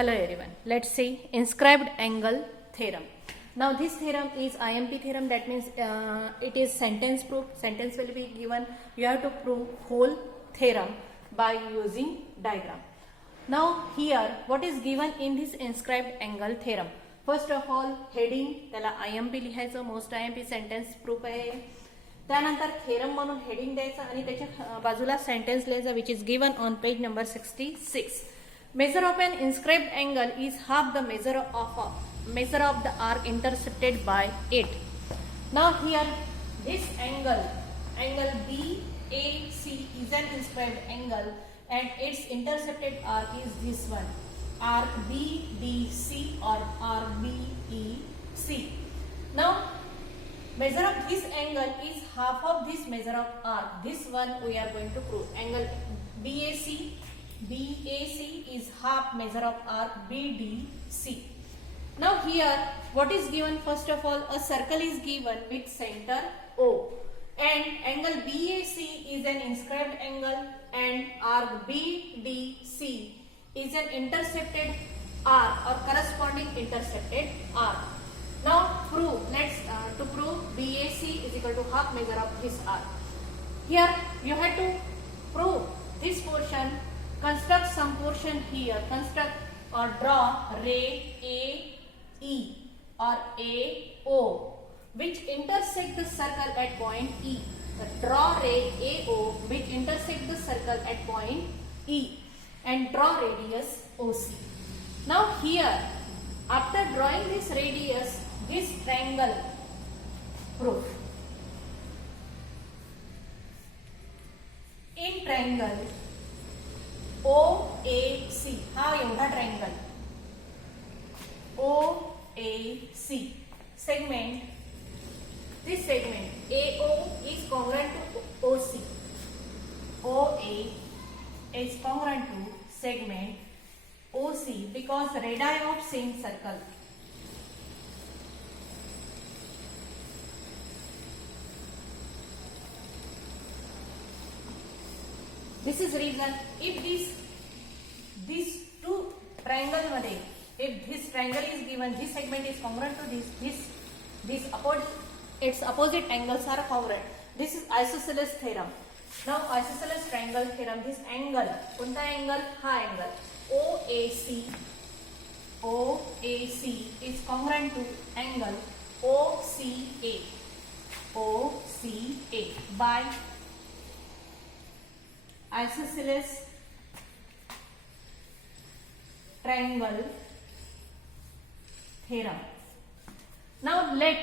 Hello everyone. Let's see inscribed angle theorem. Now this theorem is IMP theorem. That means it is sentence proof. Sentence will be given. You have to prove whole theorem by using diagram. Now here what is given in this inscribed angle theorem? First of all heading त्याला IMP लिहायचं. Most IMP sentence proof आहे. त्यानंतर theorem म्हणून heading द्यायचं आणि त्याच्या बाजूला sentence लिहायचं which is given on page number 66. Measure of an inscribed angle is half the measure of the arc intercepted by it. Now here this angle BAC is an inscribed angle and its intercepted arc is this one, arc BDC or RBEC. Now measure of this angle is half of this measure of arc. This one we are going to prove. Angle BAC is half measure of arc BDC. Now here what is given? First of all a circle is given with center O and angle BAC is an inscribed angle and arc BDC is an intercepted arc or corresponding intercepted arc. Now prove. To prove BAC is equal to half measure of this arc. Here you have to prove this portion. Construct some portion here. Construct or draw ray AE or AO which intersect the circle at point E. Draw ray AO which intersect the circle at point E and draw radius OC. Now here after drawing this radius, this triangle proof. In triangle OAC, हा एवढा triangle OAC segment, this segment AO is congruent to OC. OA is congruent to segment OC because radii of same circle. This is reason if these two triangle मध्ये if this triangle is given, this segment is congruent to its opposite angles are congruent. This is isosceles theorem. Now isosceles triangle theorem, this angle कोणता angle? हा angle OAC is congruent to angle OCA by isosceles triangle theorem. Now let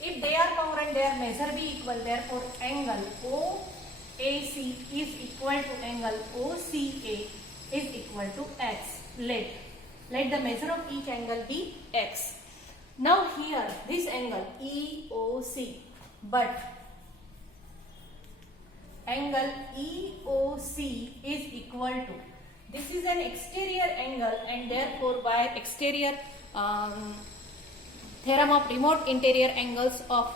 if they are congruent, their measure be equal. Therefore angle OAC is equal to angle OCA is equal to x. Let the measure of each angle be x. Now here this angle EOC, but angle EOC is equal to, this is an exterior angle and therefore by exterior theorem of remote interior angles of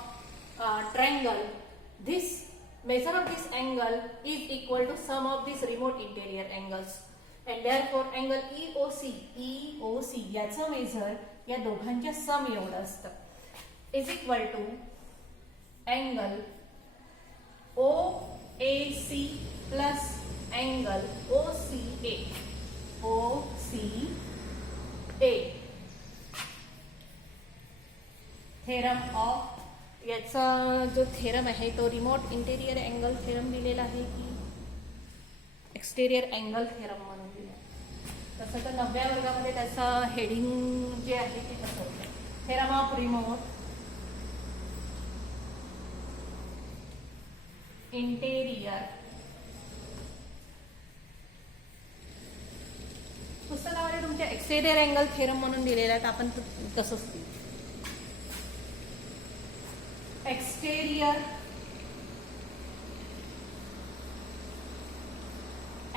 triangle, this measure of this angle is equal to sum of these remote interior angles and therefore angle EOC याचा measure या दोघांच्या सम एवढं असतं is equal to angle OAC plus angle OCA. Theorem of याचा जो थेरम आहे तो remote interior angle theorem दिलेला आहे की एक्सटेरियर अँगल थेरम म्हणून दिला. तसं तर 9व्या वर्गामध्ये त्याचा हेडिंग जे आहे ते कसं होतं, थेरम ऑफ रिमोट इंटेरियर. पुस्तकामध्ये तुमच्या एक्सटेरियर अँगल थेरम म्हणून दिलेला आहे. आपण तसंच exterior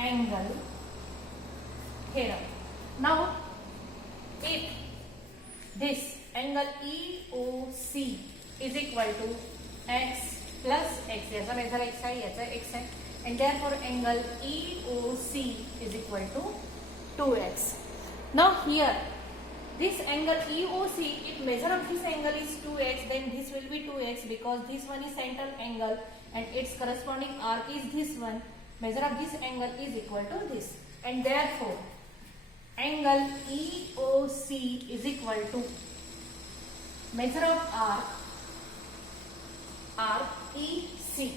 angle theorem. Now if this angle EOC is equal to x plus x, याचा मेजर x आहे, याचा x आहे, and therefore angle EOC is equal to 2x. Now here, this angle EOC, if measure of this angle is 2x, then this will be 2x because this one is central angle and its corresponding arc is this one. Measure of this angle is equal to this, and therefore angle EOC is equal to measure of arc EC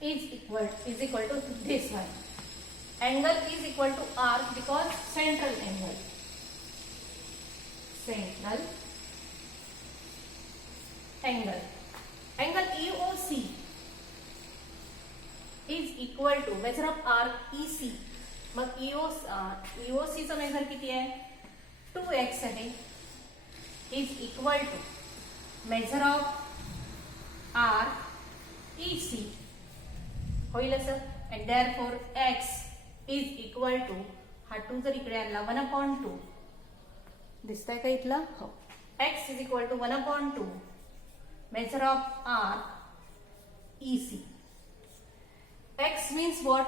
is equal to this one. Angle is equal to arc because central angle. Angle EOC is equal to measure of arc EC. मग EOC चा मेजर किती आहे 2x आहे is equal to measure of arc EC होईल असं, and therefore x is equal to हा 2 जर इकडे आणला 1/2 दिसतंय का इथला हो x is equal to 1/2 measure of arc EC. x means what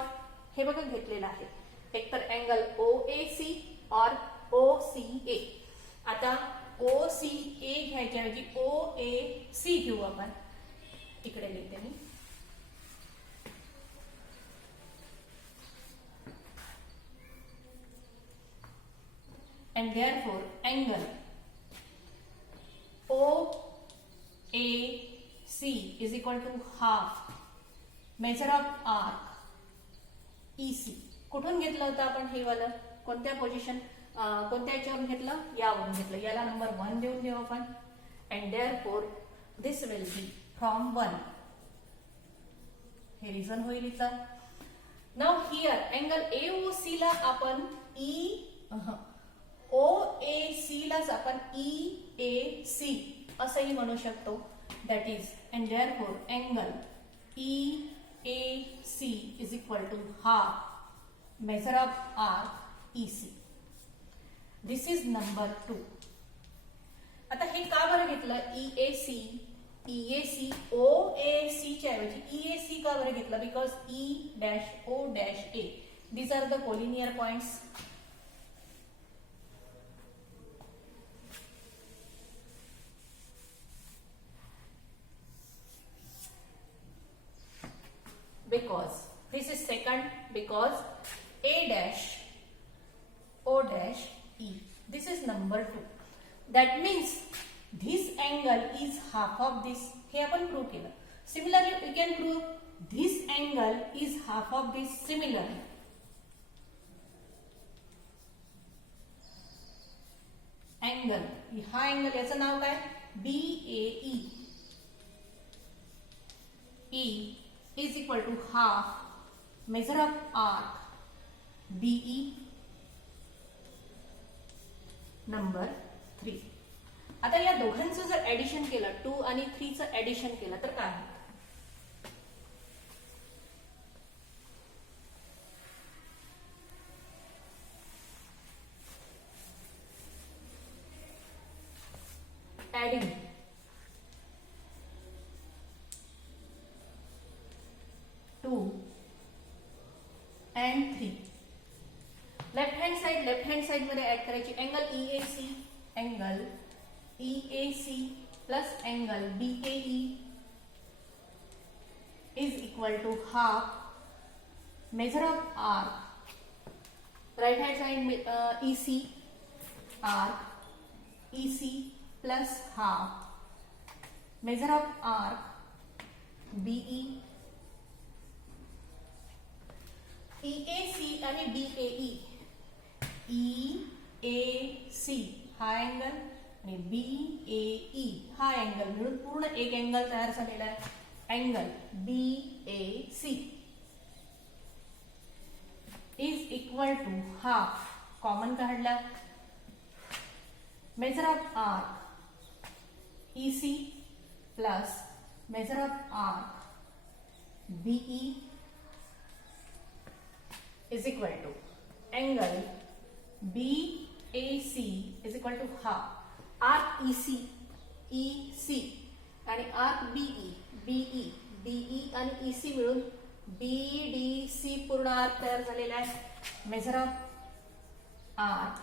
हे बघा घेतलेलं आहे एक तर अँगल OAC और OCA. आता OCA घ्यायच्या ऐवजी OAC घेऊ आपण, इकडे लिहिते मी. And therefore angle OAC is equal to half measure of arc EC. कुठून घेतलं होतं आपण हे वाला, कोणत्या पोझिशन कोणत्या याच्यावरून घेतलं, यावरून घेतलं. याला नंबर 1 देऊन देऊ आपण. And therefore this will be from 1. हे रिझन होईल इथं. Now here angle AOC ला आपण OAC लाच आपण EAC असंही म्हणू शकतो. That is, and therefore angle EAC is equal to half measure of arc EC. This is number 2. आता हे का बरं घेतलं EAC OAC च्या ऐवजी EAC का बरं घेतलं, because E-O-A these are the collinear points. Because this is second, because A dash O dash E. This is number 2. That means this angle is half of this. हे आपण प्रूव्ह केलं. Similarly, we can prove this angle is half of this. Similarly, angle हा angle याचं नाव काय BAE. E is equal to half measure of arc BE. Number 3. आता या दोघांचं जर ऍडिशन केलं 2 आणि 3 चं ऍडिशन केलं तर काय होईल, adding 2 and 3. लेफ्ट हँड साइड मध्ये ऍड करायची angle EAC plus angle BAE is equal to half measure of arc right hand side EC arc EC plus half measure of arc BE. EAC आणि BAE. EAC हा angle आणि BAE हा angle मिळून पूर्ण एक angle तयार झालेला आहे. Angle BAC is equal to half common काढला measure of arc EC plus measure of arc BE is equal to angle BAC is equal to half arc EC आणि arc BE आणि EC मिळून BDC पूर्ण आर्क तयार झालेला आहे. Major of arc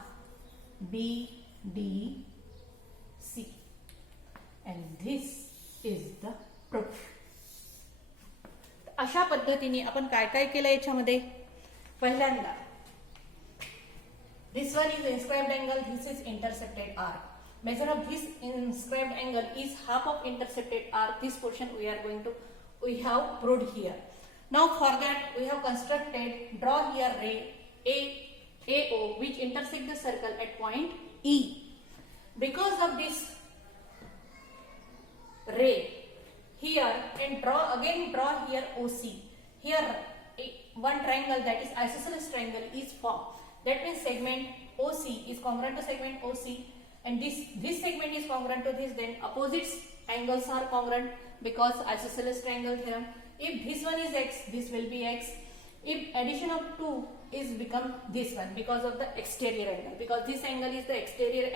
BDC and this is the proof. अशा पद्धतीने आपण काय काय केलं याच्यामध्ये. पहिल्यांदा this one is inscribed angle, this is intercepted arc. Measure of this inscribed angle is half of intercepted arc. This portion we have proved here. Now for that we have constructed, draw here ray AO which intersect the circle at point E. Because of this ray here and draw here OC. Here one triangle, that is isosceles triangle, is formed. That means segment OC is congruent to segment OC, and this segment is congruent to this. Then opposite angles are congruent because isosceles triangle theorem. If this one is x, this will be x. If addition of 2 is become this one because of the exterior angle, because this angle is the exterior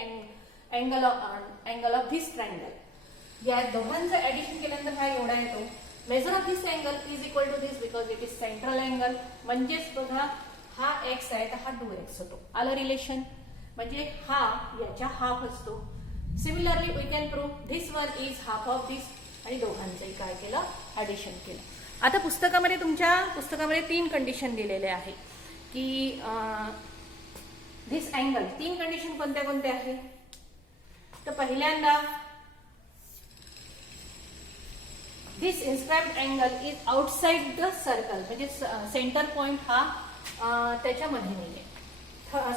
angle of this triangle. या दोघांचं ऍडिशन केल्यानंतर हा एवढा येतो. Measure of this angle is equal to this because it is central angle. म्हणजेच बघा हा x आहे तर हा 2x होतो. आलं रिलेशन. म्हणजे हा याच्या हाफ असतो. Similarly we can prove this one is half of this आणि दोघांचंही काय केलं ऍडिशन केलं. आता तुमच्या पुस्तकामध्ये 3 कंडिशन दिलेले आहे की दिस अँगल 3 कंडिशन कोणत्या कोणत्या आहे. तर पहिल्यांदा this inscribed angle is outside the circle, म्हणजे सेंटर पॉइंट हा त्याच्यामध्ये नाहीये.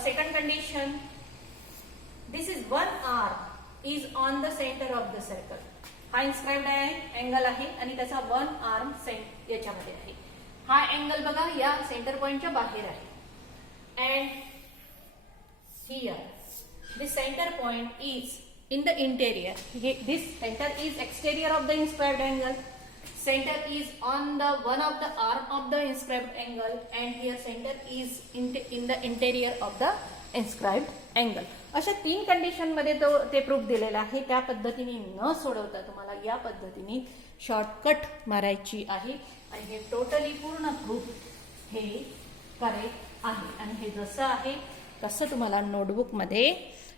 Second condition, this is one arm is on the centre of the circle. हा इन्स्क्राइब्ड अँगल आहे आणि त्याचा वन आर्म याच्यामध्ये आहे. हा अँगल बघा या सेंटर पॉइंटच्या बाहेर आहे. And here this centre point is in the interior. This center is exterior of the inscribed angle. Center is on the one of the arm of the inscribed angle, and here center is in the interior of the inscribed angle. अशा 3 कंडिशन मध्ये ते प्रूफ दिलेला आहे. त्या पद्धतीने न सोडवता तुम्हाला या पद्धतीने शॉर्टकट मारायची आहे आणि हे टोटली पूर्ण प्रूफ हे करेक्ट आहे आणि हे जसं आहे तसं तुम्हाला नोटबुक मध्ये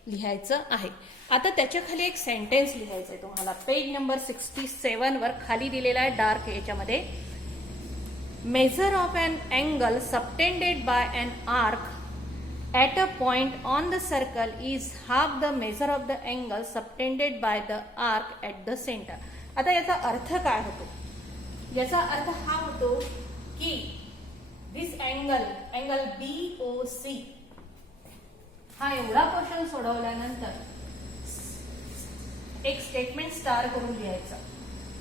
लिहायचं आहे. आता त्याच्या खाली एक सेंटेन्स लिहायचं आहे तुम्हाला. पेज नंबर 67 वर खाली दिलेला आहे डार्क याच्यामध्ये. Measure of an angle subtended by an arc at a point on the circle is half the measure of the angle subtended by the arc at the centre. आता याचा अर्थ काय होतो. याचा अर्थ हा होतो की दिस अँगल BOC हा एवढा क्वेश्चन सोडवल्यानंतर एक स्टेटमेंट स्टार करून लिहायचं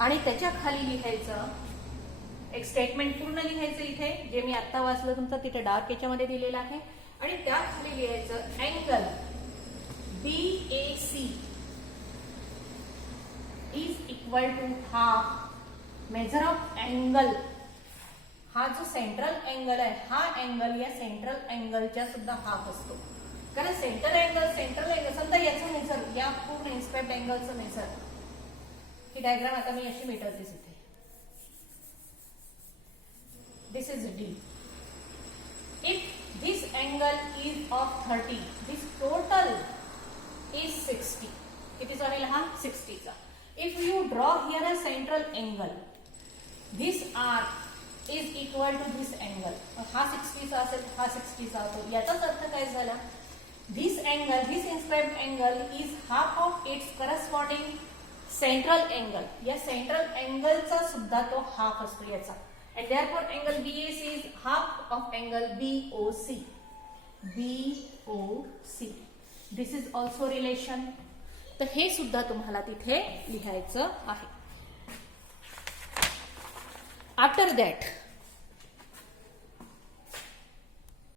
आणि त्याच्या खाली लिहायचं एक स्टेटमेंट पूर्ण लिहायचं इथे जे मी आता वाचलं तुमचं तिथे डार्क याच्यामध्ये दिलेलं आहे आणि त्या खाली लिहायचं angle BAC is equal to half measure of angle. हा जो सेंट्रल अँगल आहे हा अँगल या सेंट्रल अँगलच्या सुद्धा हाफ असतो. कारण सेंट्रल अँगल समजा याचं मेजर या पूर्ण इन्स्क्राइब्ड अँगलचं मेजर. ही डायग्राम आता मी अशी मिटवतेच इथे. This is D. If this angle is of 30, this total is 60. कितीचा राहील हा 60चा. If you draw here a central angle, this arc is equal to this angle. हा 60चा असेल हा 60चा होतो. याचाच अर्थ काय झाला. This inscribed angle is half of its corresponding central angle. या central angle चा सुद्धा तो half असतो याचा. And therefore angle BAC is half of angle BOC. This is also relation. तर हे सुद्धा तुम्हाला तिथे लिहायचं आहे. After that